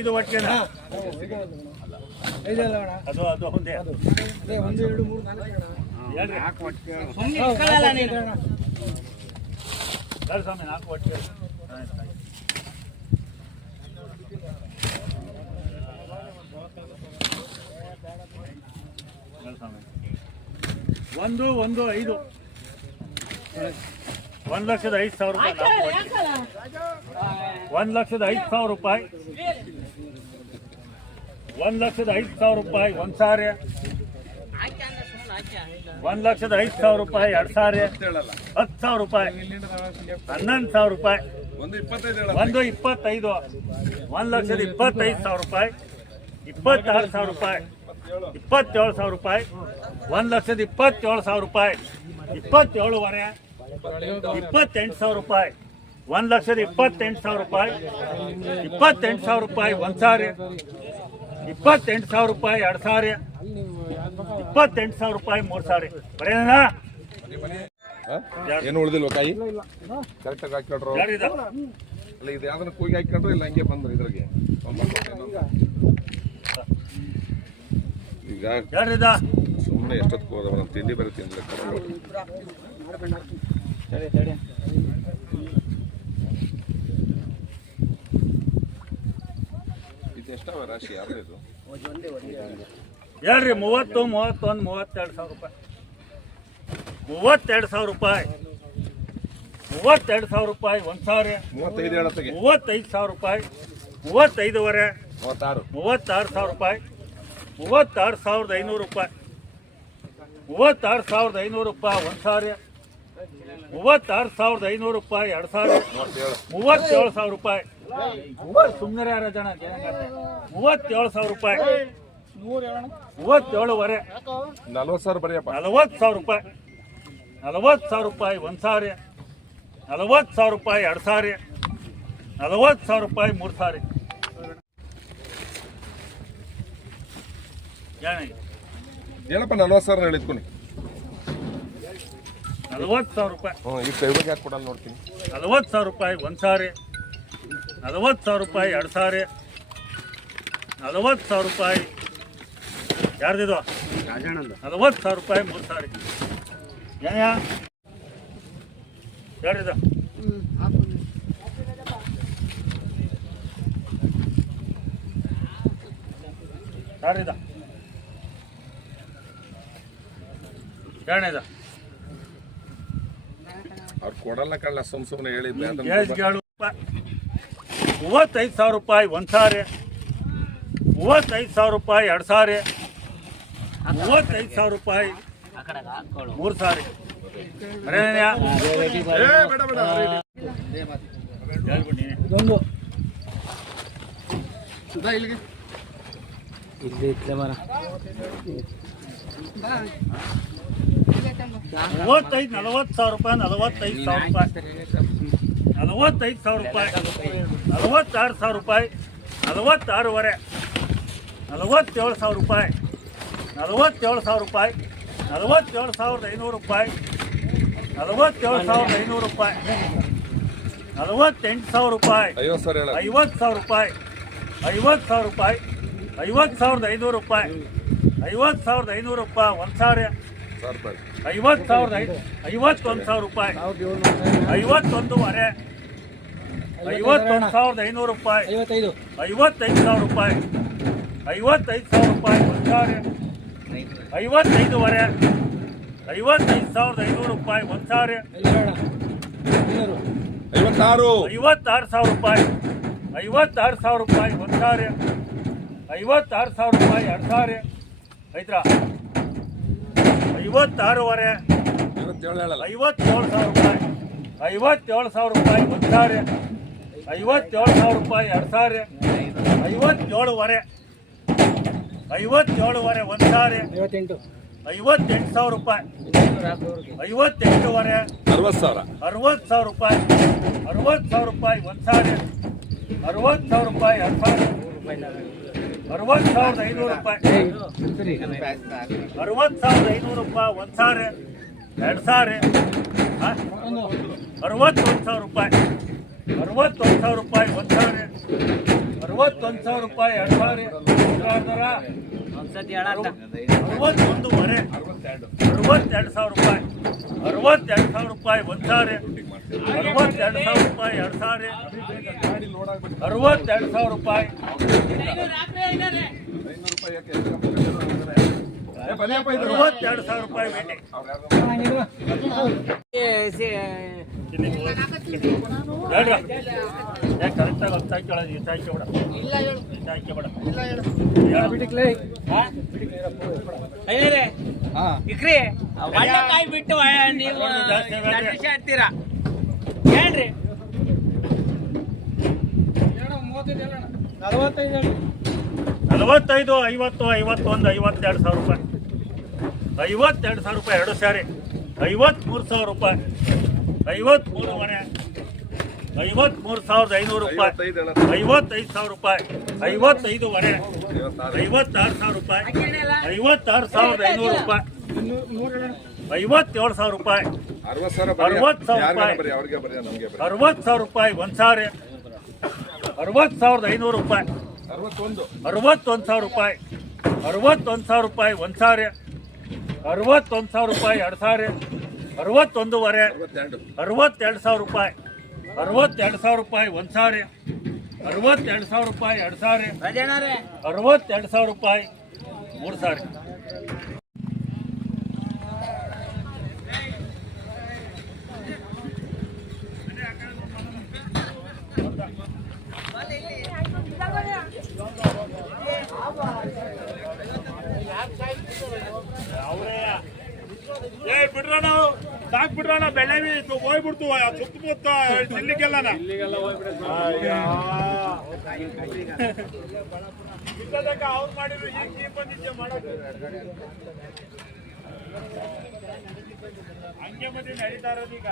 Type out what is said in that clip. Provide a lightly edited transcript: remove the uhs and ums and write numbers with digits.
ಇದು 5 ಒಟ್ಟಿಗೆನಾ? ಅದು ಅದು ಒಂದೇ ಹೇಳ್ರಿ. ಸ್ವಾಮಿ 4 ಒಟ್ಟಿಗೆ ಒಂದು 5 1,05,000 ರೂಪಾಯಿ. 1,05,000 ರೂಪಾಯಿ. 1,05,000 ರೂಪಾಯಿ ಒಂದು ಸಾರಿ. 1,05,000 ರೂಪಾಯಿ 2 ಸಾರಿ. 10,000 ರೂಪಾಯಿ. 11,000 ರೂಪಾಯಿ. 1,25,000. 1,25,000 ರೂಪಾಯಿ. 26,000 ರೂಪಾಯಿ. 27,000 ರೂಪಾಯಿ. 1,27,000 ರೂಪಾಯಿ. 27,500. 28,000 ರೂಪಾಯಿ. 1,28,000 ರೂಪಾಯಿ. 28,000 ರೂಪಾಯಿ ಒಂದು ಸಾರಿ. 28,000 ರೂಪಾಯಿ 2 ಸಾರಿ. 28,000 ರೂಪಾಯಿ 3 ಸಾರಿ. ಬರೇನಾ? ಏನು ಉಳಿದಿಲ್ವ ಕಾಯಿ? ಕರೆಕ್ಟಾಗಿ ಹಾಕ್ಕೊಳ್ರು. ಅಲ್ಲ ಇದು ಯಾವ್ದನ್ನ ಕೂಗಿ ಹಾಕ್ಕೊಂಡ್ರು ಇಲ್ಲ ಹಂಗೆ ಬಂದ್ರು ಇದ್ರಾಗೆ ಈಗ ಸುಮ್ಮನೆ ಎಷ್ಟೊತ್ತು ಹೋದ ನಮ್ಮ ತಿಂಡಿ ಬೇರೆ ತಿನ್ಲಿಕ್ಕೆ ಇದು ಎಷ್ಟವ ರಾಶಿ ಯಾರ್ದು? ಹೇಳ್ರಿ 30, 31, 32,000 ರೂಪಾಯಿ. 32,000 ರೂಪಾಯಿ. 32,000 ರೂಪಾಯಿ ಒಂದು ಸಾರಿ. 35 ಹೇಳತ್ತಿಗೆ. 35,000 ರೂಪಾಯಿ. 35,500. 36,000 ರೂಪಾಯಿ. 36,500 ರೂಪಾಯಿ. 36,500 ರೂಪಾಯಿ ಒಂದು ಸಾರಿ. 36,500 ರೂಪಾಯಿ 2 ಸಾರಿ. 37,000 ರೂಪಾಯಿ. ಸುಮ್ಮನೆ ಯಾರ ಜನ 37,000 ರೂಪಾಯಿ. 37,500. 40,000 ಬರೆಯಪ್ಪ. 40,000 ರೂಪಾಯಿ. 40,000 ರೂಪಾಯಿ ಒಂದು ಸಾರಿ. 40,000 ರೂಪಾಯಿ 2 ಸಾರಿ. 40,000 ರೂಪಾಯಿ 3 ಸಾರಿ. ಏನಪ್ಪ 40,000 ಹೇಳಿದ್ಕೊನಿ. 40,000 ರೂಪಾಯಿ. ಈಗ ಕೈವಾಗಿ ಯಾಕೆ ಕೊಡಲ್ಲ ನೋಡ್ತೀನಿ. 40,000 ರೂಪಾಯಿ ಒಂದು ಸಾರಿ. 40,000 ರೂಪಾಯಿ 2 ಸಾರಿ. 40,000 ರೂಪಾಯಿ ಯಾರ್ದಿದು? 40,000 ರೂಪಾಯಿ 3 ಸಾರಿ. ಏನ ಯಾರಿದು? ಯಾರಿದ? ಏನಿದ? ಅವ್ರು ಕೊಡಲ್ಲ ಕಳ್ಳ ಸುಮ್ಮನೆ ಹೇಳಿ. 35,000 ರೂಪಾಯಿ ಒಂದು ಸಾರಿ. 35,000 ರೂಪಾಯಿ 2 ಸಾರಿ. 35,000 ರೂಪಾಯಿ 3 ಸಾರಿ. ಮೂವತ್ತೈದು 40,000 ರೂಪಾಯಿ. 45,000 ರೂಪಾಯಿ. 45,000 ರೂಪಾಯಿ. 46,000 ರೂಪಾಯಿ. 46,500. 47,000 ರೂಪಾಯಿ. 47,000 ರೂಪಾಯಿ. 47,500 ರೂಪಾಯಿ. 47,500 ರೂಪಾಯಿ. 48,000 ರೂಪಾಯಿ. 50,000 ರೂಪಾಯಿ. 50,000 ರೂಪಾಯಿ. 50,500 ರೂಪಾಯಿ. 50,500 ರೂಪಾಯಿ ಒಂದು ಸಾರಿ. 51,000 ರೂಪಾಯಿ. 51,500. 51,500 ರೂಪಾಯಿ. 55,000 ರೂಪಾಯಿ. 55,000 ರೂಪಾಯಿ ಒಂದು ಸಾರಿ. 55,500. 55,500 ರೂಪಾಯಿ ಒಂದು ಸಾರಿ. 56,000 ರೂಪಾಯಿ. 56,000 ರೂಪಾಯಿ ಒಂದು ಸಾರಿ. 56,000 ರೂಪಾಯಿ 2 ಸಾರಿ. ಐತ್ರಾ? 56,500. 57,000 ರೂಪಾಯಿ. 57,000 ರೂಪಾಯಿ ಒಂದು ಸಾರಿ. 57,000 ರೂಪಾಯಿ 2 ಸಾರಿ. 57,500. 57,500 ಒಂದು ಸಾರಿ. 58,000 ರೂಪಾಯಿ. 58,500. 60,000 ರೂಪಾಯಿ. 60,000 ರೂಪಾಯಿ ಒಂದು ಸಾರಿ. 60,000 ರೂಪಾಯಿ 2 ಸಾರಿ. 60,500 ರೂಪಾಯಿ. 60,500 ರೂಪಾಯಿ ಒಂದು ಸಾರಿ. 2 ಸಾರಿ. 61,000 ರೂಪಾಯಿ. 61,000 ರೂಪಾಯಿ ಒಂದು ಸಾರಿ. 61,000 ರೂಪಾಯಿ 2,000 61,000 62,000 ರೂಪಾಯಿ 62,000 ರೂಪಾಯಿ 1,000 62,000 ರೂಪಾಯಿ 2,000 62,000 ರೂಪಾಯಿ 62,000 ರೂಪಾಯಿ ಬೇಟಿ ಕರೆಕ್ಟಾಗಿ ಹೊತ್ತಾಕಿಬೇಡ ಇಟ್ಟಾಕಿಬೇಡ ಇಟ್ಟಾಕಿಬೇಡ ಇಕ್ರಿ ಕಾಯಿ ಬಿಟ್ಟು ನೀವು ಆಡ್ತೀರಾ ಹೇಳ್ರಿ 45 50 51 52,000 ರೂಪಾಯಿ 52,000 ರೂಪಾಯಿ 2 ಸಾರಿ 53,000 ರೂಪಾಯಿ 53,000 53,500 ರೂಪಾಯಿ 55,000 ರೂಪಾಯಿ 55,000 56,000 ರೂಪಾಯಿ 56,500 ರೂಪಾಯಿ 57,000 ರೂಪಾಯಿ 60,000 ರೂಪಾಯಿ 1,000 60,500 ರೂಪಾಯಿ 61,000 ರೂಪಾಯಿ 61,000 ರೂಪಾಯಿ 1,000 61,000 ರೂಪಾಯಿ 2,000 61,500 62,000 ರೂಪಾಯಿ 62,000 ರೂಪಾಯಿ 1,000 62,000 ರೂಪಾಯಿ 2,000 62,000 ರೂಪಾಯಿ 3,000 ಬಿಡ್ರೋಣ ಸಾಕ್ ಬಿಡ್ರೋಣ ಬೆಳೆವಿ ಹೋಗ್ಬಿಡ್ತು ಸುತ್ತಮುತ್ತ ಇಲ್ಲಿಗೆಲ್ಲ ಅವ್ರು ಮಾಡಿದ್ರು ಈಗ ಬಂದಿದ್ದೆ ಮಾಡೋದು ಹಂಗೆ ಮತ್ತೆ ನಡೀತಾ ಇರೋದು ಈಗ